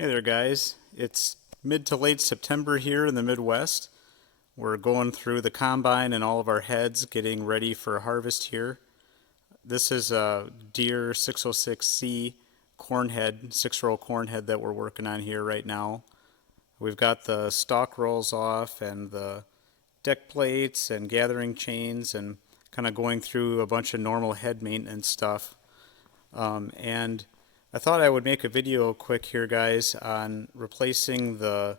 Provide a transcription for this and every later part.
Hey there, guys. It's mid to late September here in the Midwest. We're going through the combine and all of our heads getting ready for harvest here. This is a Deere 606C corn head, 6-row corn head that we're working on here right now. We've got the stalk rolls off and the deck plates and gathering chains and kind of going through a bunch of normal head maintenance stuff. And I thought I would make a video quick here, guys, on replacing the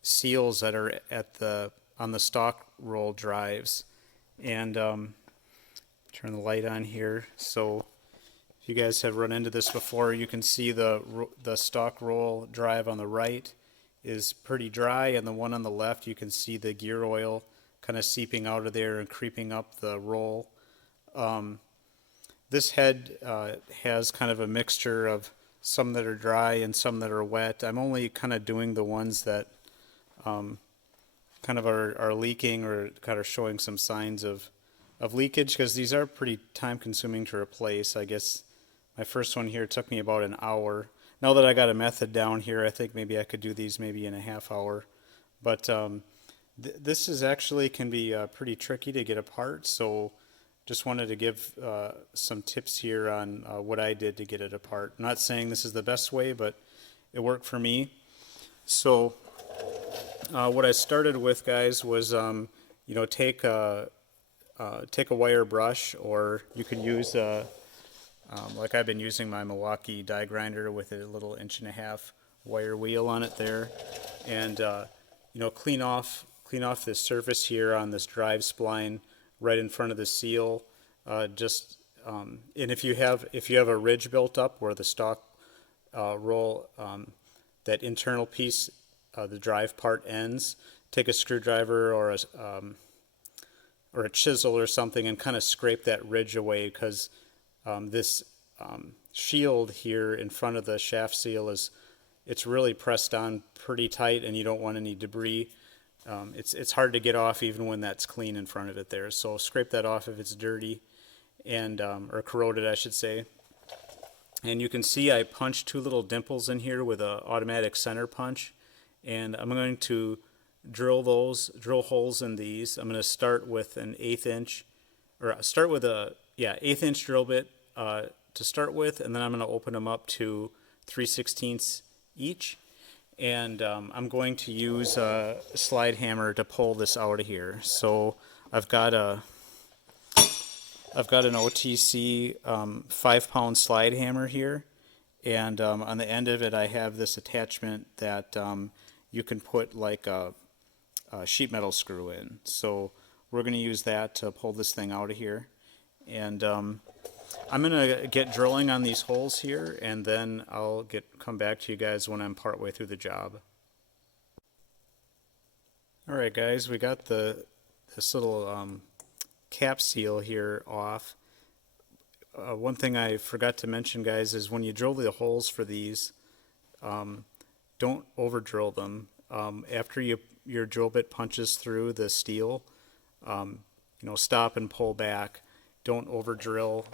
seals that are at the on the stalk roll drives. And turn the light on here. So if you guys have run into this before, you can see the stalk roll drive on the right is pretty dry, and the one on the left, you can see the gear oil kind of seeping out of there and creeping up the roll. This head has kind of a mixture of some that are dry and some that are wet. I'm only kind of doing the ones that kind of are leaking or kind of showing some signs of leakage, because these are pretty time consuming to replace. I guess my first one here took me about an hour. Now that I got a method down here, I think maybe I could do these maybe in a half hour. But this is actually can be pretty tricky to get apart, so just wanted to give some tips here on what I did to get it apart. I'm not saying this is the best way, but it worked for me. So what I started with, guys, was take a wire brush, or you can use like I've been using my Milwaukee die grinder with a little 1.5-inch wire wheel on it there, and clean off this surface here on this drive spline right in front of the seal. And if you have a ridge built up where the stalk roll, that internal piece, the drive part ends, take a screwdriver or a chisel or something and kind of scrape that ridge away, because this shield here in front of the shaft seal it's really pressed on pretty tight, and you don't want any debris. It's hard to get off even when that's clean in front of it there. So scrape that off if it's dirty and or corroded, I should say. And you can see I punched 2 little dimples in here with an automatic center punch, and I'm going to drill holes in these. I'm going to start with an 1/8 inch, or start with a 1/8 inch drill bit to start with, and then I'm going to open them up to 3/16 each. And I'm going to use a slide hammer to pull this out of here. So I've got an OTC 5-pound slide hammer here, and on the end of it I have this attachment that you can put like a sheet metal screw in. So we're going to use that to pull this thing out of here, and I'm going to get drilling on these holes here, and then I'll come back to you guys when I'm partway through the job. Alright, guys, we got this little cap seal here off. One thing I forgot to mention, guys, is when you drill the holes for these, don't over drill them. After your drill bit punches through the steel, stop and pull back. Don't over drill.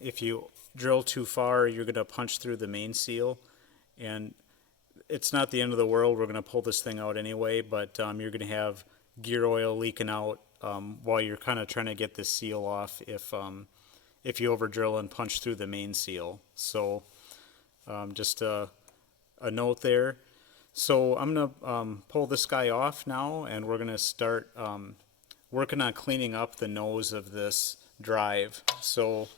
If you drill too far, you're going to punch through the main seal, and it's not the end of the world. We're going to pull this thing out anyway, but you're going to have gear oil leaking out while you're kind of trying to get this seal off if you over drill and punch through the main seal. So just a note there. So I'm going to pull this guy off now, and we're going to start working on cleaning up the nose of this drive. So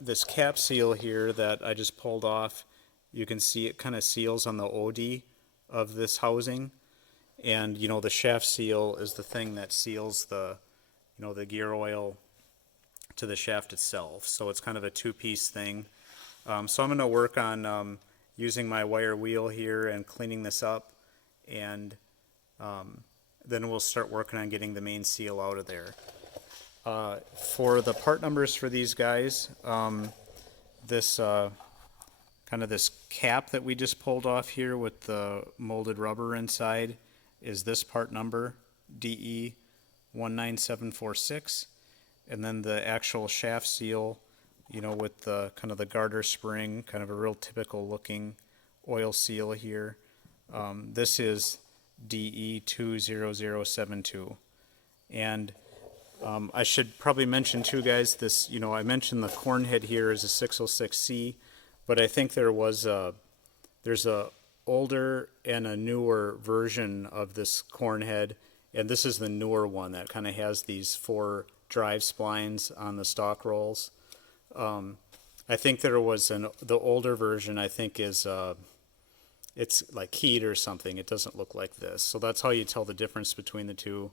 this cap seal here that I just pulled off, you can see it kind of seals on the OD of this housing, and the shaft seal is the thing that seals the gear oil to the shaft itself. So it's kind of a 2-piece thing. So I'm going to work on using my wire wheel here and cleaning this up, and then we'll start working on getting the main seal out of there. For the part numbers for these guys, this cap that we just pulled off here with the molded rubber inside is this part number, DE 19746, and then the actual shaft seal, with the kind of the garter spring, kind of a real typical looking oil seal here. This is DE20072. And I should probably mention too, guys, this, I mentioned the corn head here is a 606C, but I think there's a older and a newer version of this corn head, and this is the newer one that kind of has these 4 drive splines on the stalk rolls. I think there was the older version, I think is, it's like keyed or something. It doesn't look like this. So that's how you tell the difference between the two.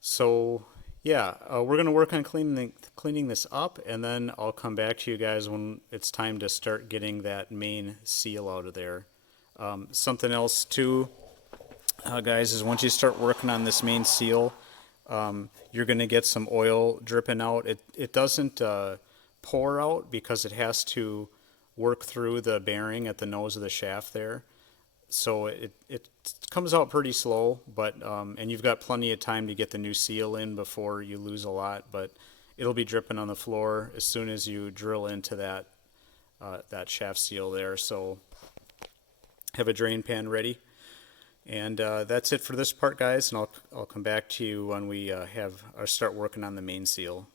So yeah, we're going to work on cleaning this up, and then I'll come back to you guys when it's time to start getting that main seal out of there. Something else too, guys, is once you start working on this main seal, you're going to get some oil dripping out. It doesn't pour out because it has to work through the bearing at the nose of the shaft there. So it comes out pretty slow, but and you've got plenty of time to get the new seal in before you lose a lot, but it'll be dripping on the floor as soon as you drill into that shaft seal there. So have a drain pan ready. And that's it for this part, guys, and I'll come back to you when we start working on the main seal.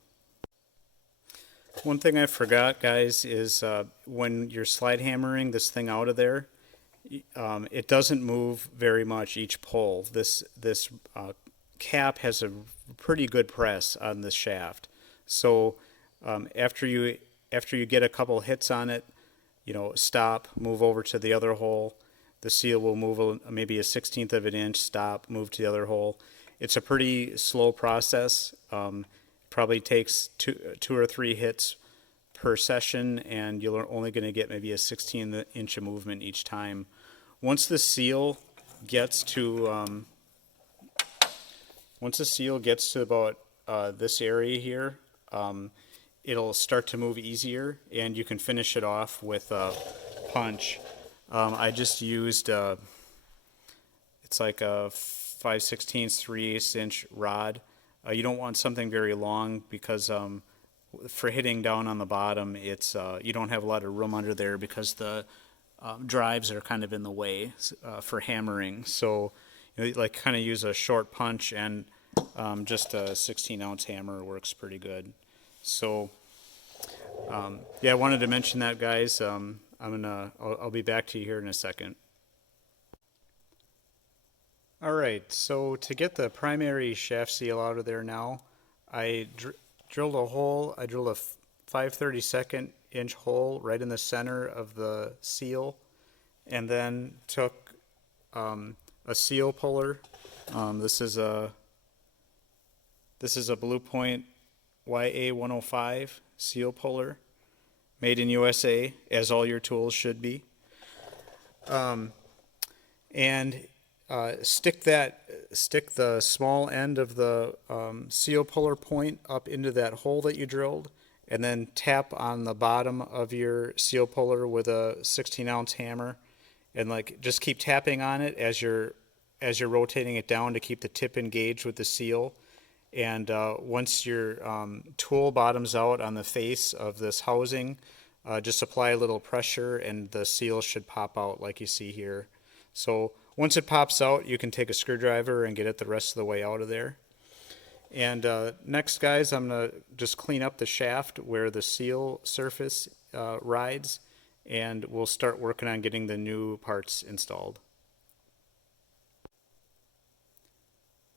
One thing I forgot, guys, is when you're slide hammering this thing out of there, it doesn't move very much each pull. This cap has a pretty good press on the shaft. So after you get a couple hits on it, stop, move over to the other hole. The seal will move maybe a 1/16 of an inch, stop, move to the other hole. It's a pretty slow process. Probably takes two or three hits per session, and you're only going to get maybe a 1/16 inch of movement each time. Once the seal gets to about this area here, it'll start to move easier, and you can finish it off with a punch. I just used it's like a 5/16 3/8 inch rod. You don't want something very long because for hitting down on the bottom, it's you don't have a lot of room under there because the drives are kind of in the way for hammering. So kind of use a short punch, and just a 16-ounce hammer works pretty good. So yeah, I wanted to mention that, guys. I'll be back to you here in a second. All right, so to get the primary shaft seal out of there now, I drilled a hole. I drilled a 5/32 inch hole right in the center of the seal, and then took a seal puller. This is a Blue Point YA105 seal puller, made in USA, as all your tools should be. And stick the small end of the seal puller point up into that hole that you drilled, and then tap on the bottom of your seal puller with a 16-ounce hammer, and just keep tapping on it as you're rotating it down to keep the tip engaged with the seal. And once your tool bottoms out on the face of this housing, just apply a little pressure, and the seal should pop out like you see here. So once it pops out, you can take a screwdriver and get it the rest of the way out of there. And next, guys, I'm going to just clean up the shaft where the seal surface rides, and we'll start working on getting the new parts installed.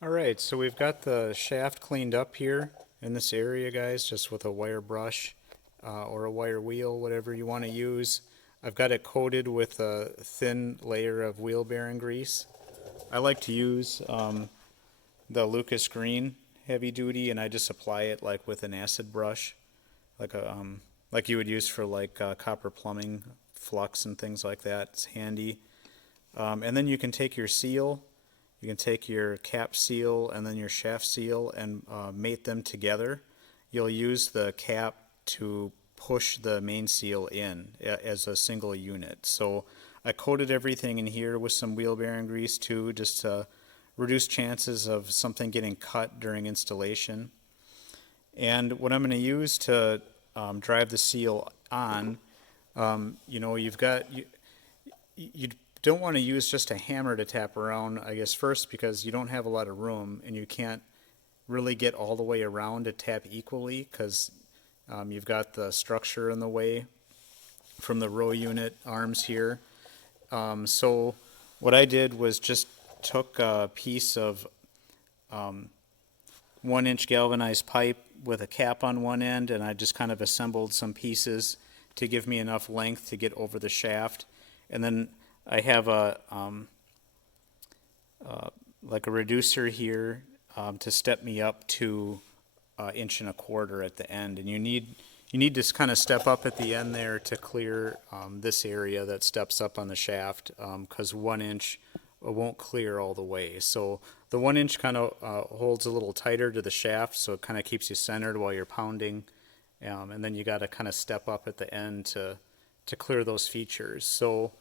All right, so we've got the shaft cleaned up here in this area, guys, just with a wire brush or a wire wheel, whatever you want to use. I've got it coated with a thin layer of wheel bearing grease. I like to use the Lucas Green heavy duty, and I just apply it with an acid brush, like you would use for copper plumbing flux and things like that. It's handy. And then you can take your seal, you can take your cap seal and then your shaft seal and mate them together. You'll use the cap to push the main seal in as a single unit. So I coated everything in here with some wheel bearing grease too, just to reduce chances of something getting cut during installation. And what I'm going to use to drive the seal on, You know, you don't want to use just a hammer to tap around, I guess, first because you don't have a lot of room and you can't really get all the way around to tap equally because you've got the structure in the way from the row unit arms here. So what I did was just took a piece of 1 inch galvanized pipe with a cap on one end, and I just kind of assembled some pieces to give me enough length to get over the shaft. And then I have like a reducer here to step me up to 1.25 inches at the end. And you need to kind of step up at the end there to clear this area that steps up on the shaft because 1 inch won't clear all the way. So the 1 inch kind of holds a little tighter to the shaft, so it kind of keeps you centered while you're pounding. And then you got to kind of step up at the end to clear those features. So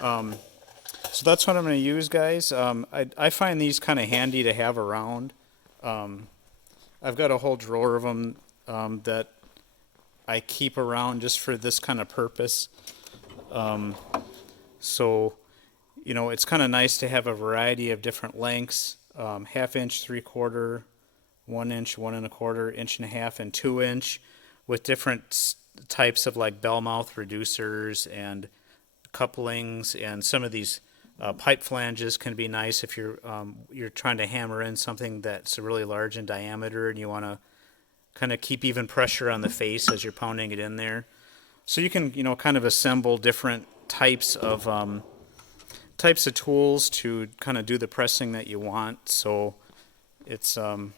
that's what I'm going to use, guys. I find these kind of handy to have around. I've got a whole drawer of them that I keep around just for this kind of purpose. So, you know, it's kind of nice to have a variety of different lengths, 1/2 inch, 3/4, 1 inch, 1 1/4, 1.5 inches, and 2 inch, with different types of like bell mouth reducers and couplings, and some of these pipe flanges can be nice if you're trying to hammer in something that's really large in diameter and you want to kind of keep even pressure on the face as you're pounding it in there. So you can, you know, kind of assemble different types of tools to kind of do the pressing that you want. So it's kind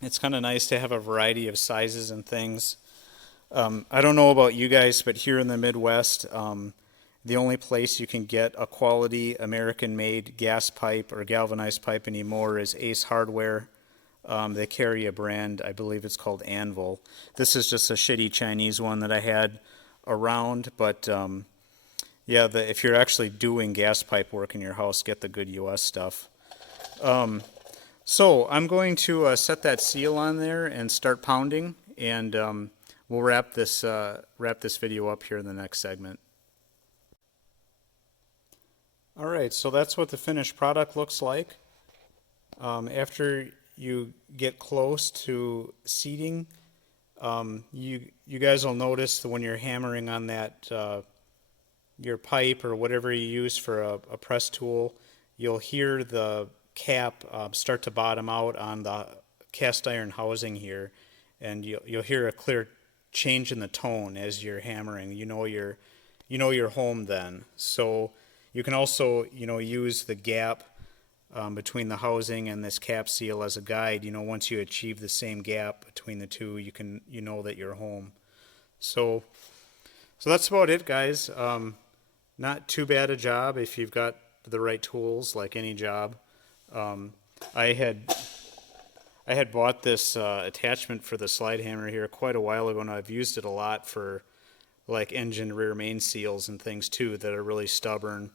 of nice to have a variety of sizes and things. I don't know about you guys, but here in the Midwest, the only place you can get a quality American-made gas pipe or galvanized pipe anymore is Ace Hardware. They carry a brand, I believe it's called Anvil. This is just a shitty Chinese one that I had around, but yeah, if you're actually doing gas pipe work in your house, get the good US stuff. So I'm going to set that seal on there and start pounding, and we'll wrap this video up here in the next segment. All right, so that's what the finished product looks like. After you get close to seating, you guys will notice that when you're hammering on that your pipe or whatever you use for a press tool, you'll hear the cap start to bottom out on the cast iron housing here, and you'll hear a clear change in the tone as you're hammering. You know you're home then. So you can also, you know, use the gap between the housing and this cap seal as a guide. You know, once you achieve the same gap between the two, you know that you're home. So that's about it, guys. Not too bad a job if you've got the right tools, like any job. I had bought this attachment for the slide hammer here quite a while ago, and I've used it a lot for like engine rear main seals and things too that are really stubborn.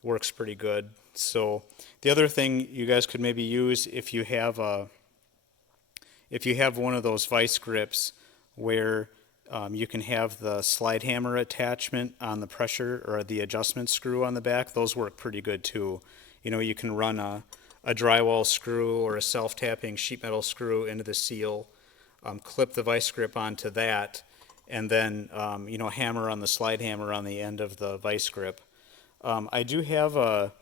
Works pretty good. So the other thing you guys could maybe use if you have one of those vice grips where you can have the slide hammer attachment on the pressure or the adjustment screw on the back, those work pretty good too. You know, you can run a drywall screw or a self-tapping sheet metal screw into the seal, clip the vice grip onto that, and then you know, hammer on the slide hammer on the end of the vice grip. I do have a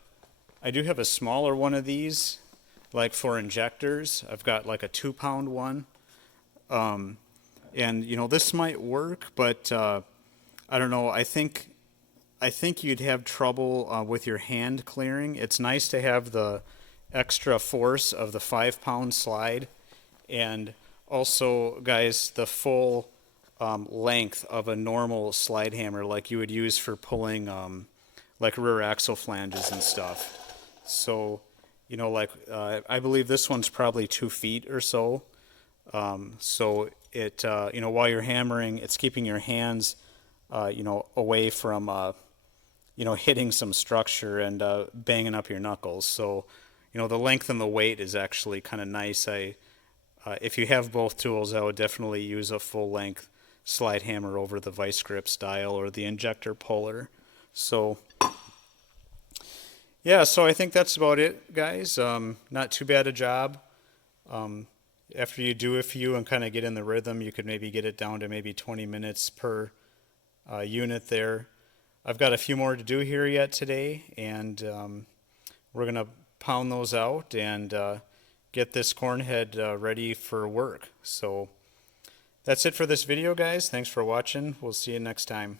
smaller one of these, like for injectors. I've got like a 2-pound one, and you know, this might work, but I don't know. I think you'd have trouble with your hand clearing. It's nice to have the extra force of the 5-pound slide, and also, guys, the full length of a normal slide hammer, like you would use for pulling like rear axle flanges and stuff. So, you know, like I believe this one's probably 2 feet or so. So it, you know, while you're hammering, it's keeping your hands, you know, away from, you know, hitting some structure and banging up your knuckles. So, you know, the length and the weight is actually kind of nice. If you have both tools, I would definitely use a full length slide hammer over the vice grip style or the injector puller. So yeah, so I think that's about it, guys. Not too bad a job. After you do a few and kind of get in the rhythm, you could maybe get it down to maybe 20 minutes per unit there. I've got a few more to do here yet today, and we're going to pound those out and get this corn head ready for work. So that's it for this video, guys. Thanks for watching. We'll see you next time.